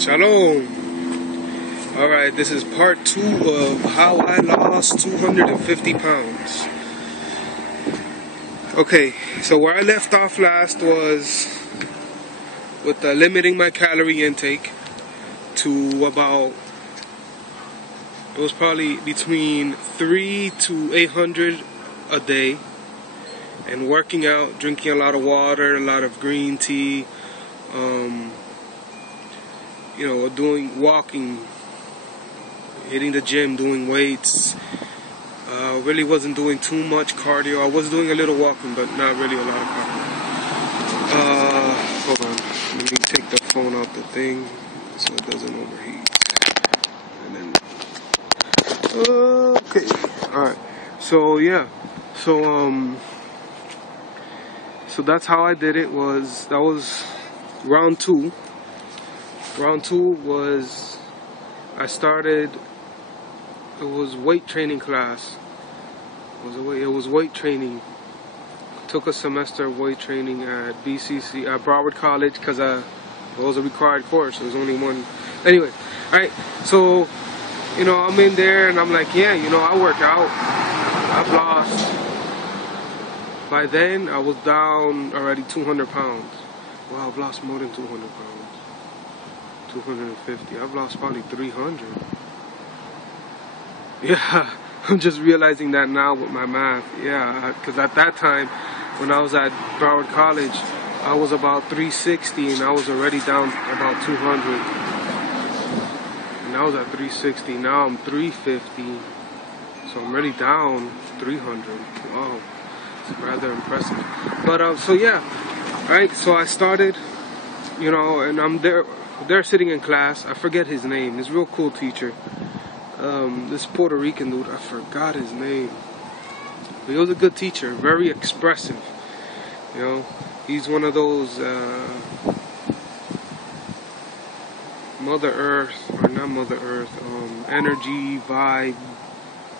Shalom. Alright, this is part 2 of how I lost 250 pounds. Okay, so where I left off last was with limiting my calorie intake to about, it was probably between 3 to 800 a day, and working out, drinking a lot of water, a lot of green tea, walking, hitting the gym, doing weights. Really wasn't doing too much cardio. I was doing a little walking, but not really a lot of cardio. Hold on. Let me take the phone out the thing so it doesn't overheat. And then, okay. Alright. So, yeah. So that's how I did it. That was round 2. Round 2 was, I started, it was weight training class. It was weight training. Took a semester of weight training at BCC, at Broward College, because it was a required course. It was only one. Anyway, alright, so, I'm in there and I'm like, yeah, I work out. I've lost. By then, I was down already 200 pounds. Well, I've lost more than 200 pounds. 250. I've lost probably 300. Yeah, I'm just realizing that now with my math. Yeah, because at that time, when I was at Broward College, I was about 360 and I was already down about 200. And I was at 360. Now I'm 350. So I'm already down 300. Wow. It's rather impressive. But, so yeah. Alright, so I started, and I'm there. They're sitting in class. I forget his name. He's a real cool teacher. This Puerto Rican dude, I forgot his name. But he was a good teacher, very expressive. He's one of those Mother Earth, or not Mother Earth, energy vibe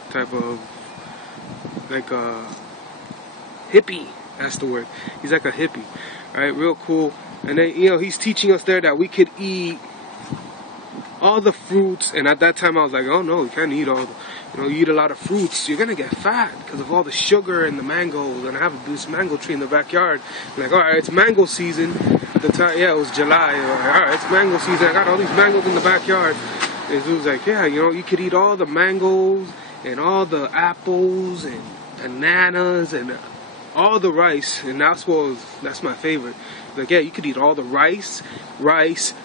type of, like a hippie. That's the word. He's like a hippie. Alright, real cool. And then, he's teaching us there that we could eat all the fruits. And at that time, I was like, oh no, you can't eat all the, you eat a lot of fruits, you're going to get fat because of all the sugar and the mangoes. And I have this mango tree in the backyard. I'm like, alright, it's mango season. At the time, yeah, it was July. Alright, it's mango season. I got all these mangoes in the backyard. And he was like, yeah, you could eat all the mangoes and all the apples and bananas and all the rice. And that's my favorite. Like, yeah, you could eat all the rice,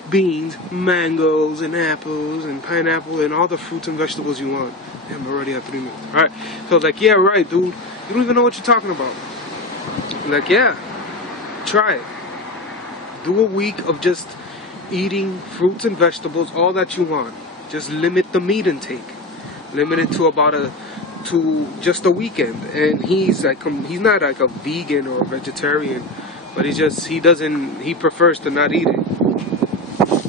beans, mangoes, and apples, and pineapple, and all the fruits and vegetables you want. Damn, I'm already at 3 minutes. Alright, so I was like, yeah, right, dude. You don't even know what you're talking about. I'm like, yeah, try it. Do a week of just eating fruits and vegetables, all that you want. Just limit the meat intake. Limit it to to just a weekend. And he's not like a vegan or a vegetarian. But he prefers to not eat it.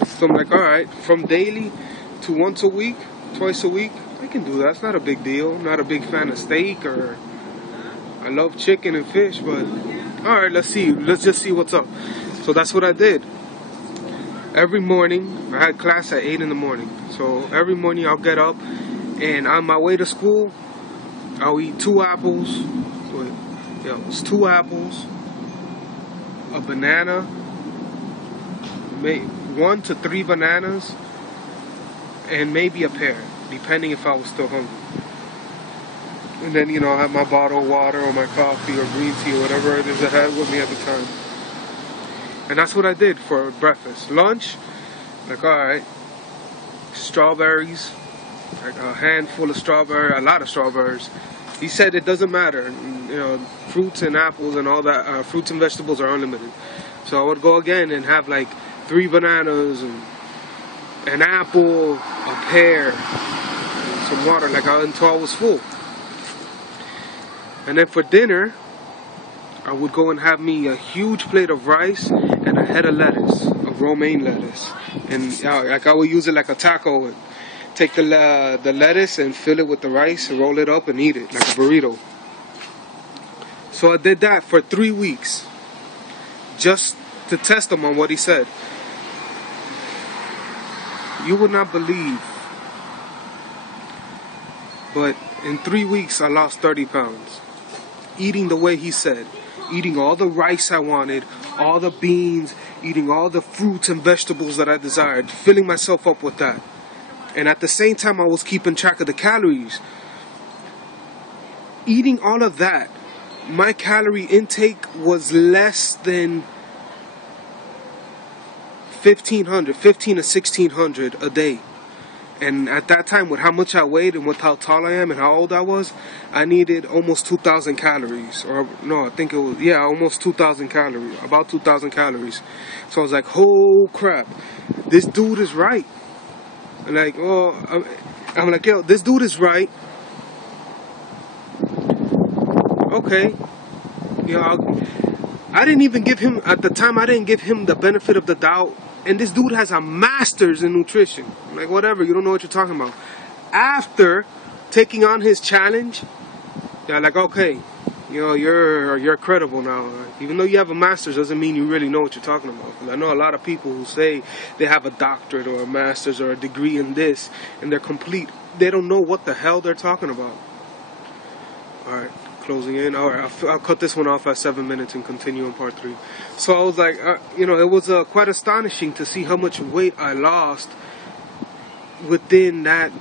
So I'm like, alright, from daily to once a week, twice a week, I can do that. It's not a big deal. I'm not a big fan of steak, or I love chicken and fish, but alright, let's just see what's up. So that's what I did. Every morning, I had class at 8 in the morning. So every morning I'll get up, and on my way to school, I'll eat 2 apples. It's 2 apples. A banana, 1 to 3 bananas, and maybe a pear, depending if I was still hungry. And then, I have my bottle of water or my coffee or green tea or whatever it is I had with me at the time. And that's what I did for breakfast. Lunch, like, alright, strawberries, like a handful of strawberries, a lot of strawberries. He said it doesn't matter, fruits and apples and all that, fruits and vegetables are unlimited. So I would go again and have like 3 bananas and an apple, a pear, and some water, until I was full. And then for dinner, I would go and have me a huge plate of rice and a head of lettuce, of romaine lettuce. And I would use it like a taco. And take the lettuce and fill it with the rice and roll it up and eat it like a burrito. So I did that for 3 weeks, just to test him on what he said. You would not believe, but in 3 weeks I lost 30 pounds. Eating the way he said. Eating all the rice I wanted, all the beans, eating all the fruits and vegetables that I desired, filling myself up with that. And at the same time I was keeping track of the calories. Eating all of that, my calorie intake was less than 15 to 1600 a day. And at that time, with how much I weighed and with how tall I am and how old I was, I needed almost 2,000 calories. Or, no, I think it was, yeah, almost 2,000 calories. About 2,000 calories. So I was like, oh crap, this dude is right. Like, oh, I'm like, yo, this dude is right. Okay. You know, I didn't even give him, at the time, I didn't give him the benefit of the doubt. And this dude has a master's in nutrition. I'm like, whatever, you don't know what you're talking about. After taking on his challenge, they're like, okay, you know, you're credible now. Even though you have a master's doesn't mean you really know what you're talking about. Because I know a lot of people who say they have a doctorate or a master's or a degree in this, and they're complete. They don't know what the hell they're talking about. All right. Closing in. All right, I'll cut this one off at 7 minutes and continue on part 3. So I was like, you know, it was quite astonishing to see how much weight I lost within that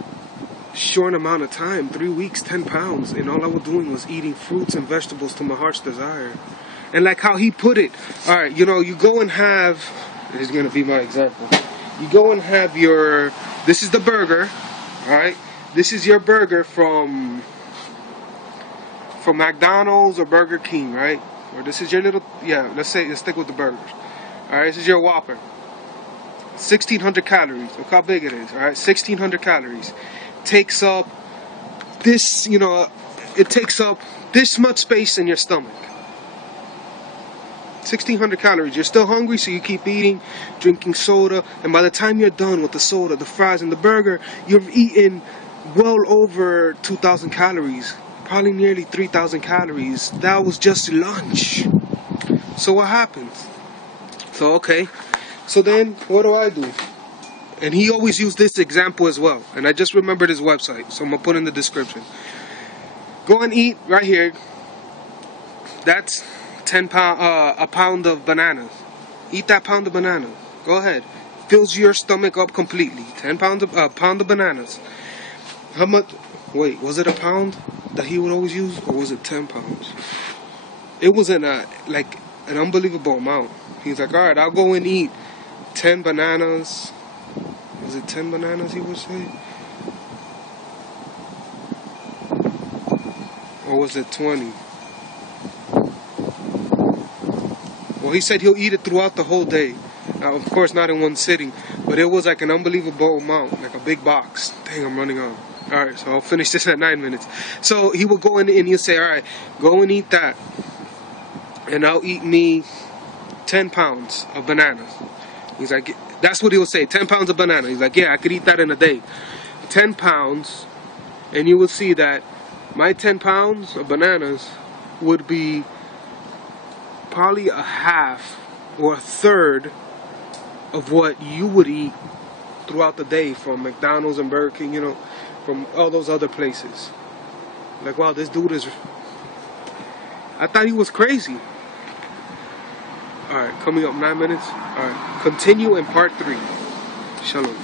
short amount of time. 3 weeks, 10 pounds. And all I was doing was eating fruits and vegetables to my heart's desire. And like how he put it, all right, you know, you go and have, this is going to be my example. You go and have this is the burger, all right? This is your burger from McDonald's or Burger King, right? Or this is your little, let's stick with the burgers. Alright, this is your Whopper. 1,600 calories. Look how big it is, alright? 1,600 calories. Takes up this, you know, it takes up this much space in your stomach. 1,600 calories. You're still hungry, so you keep eating, drinking soda, and by the time you're done with the soda, the fries, and the burger, you've eaten well over 2,000 calories. Probably nearly 3,000 calories. That was just lunch. So what happens? So okay. So then what do? And he always used this example as well. And I just remembered his website. So I'm going to put in the description. Go and eat right here. That's a pound of bananas. Eat that pound of bananas. Go ahead. Fills your stomach up completely. 10 pounds of pound of bananas. How much? Wait, was it a pound that he would always use, or was it 10 pounds? It was like an unbelievable amount. He's like, all right, I'll go and eat 10 bananas. Was it 10 bananas he would say? Or was it 20? Well, he said he'll eat it throughout the whole day. Now, of course, not in one sitting, but it was like an unbelievable amount, like a big box. Dang, I'm running out. Alright, so I'll finish this at 9 minutes. So he will go in and he'll say, alright, go and eat that. And I'll eat me 10 pounds of bananas. He's like, that's what he'll say, 10 pounds of banana. He's like, yeah, I could eat that in a day. 10 pounds, and you will see that my 10 pounds of bananas would be probably a half or a third of what you would eat throughout the day from McDonald's and Burger King, you know, from all those other places. Like, wow, this dude is... I thought he was crazy. Alright, coming up 9 minutes. Alright, continue in part 3. Shalom.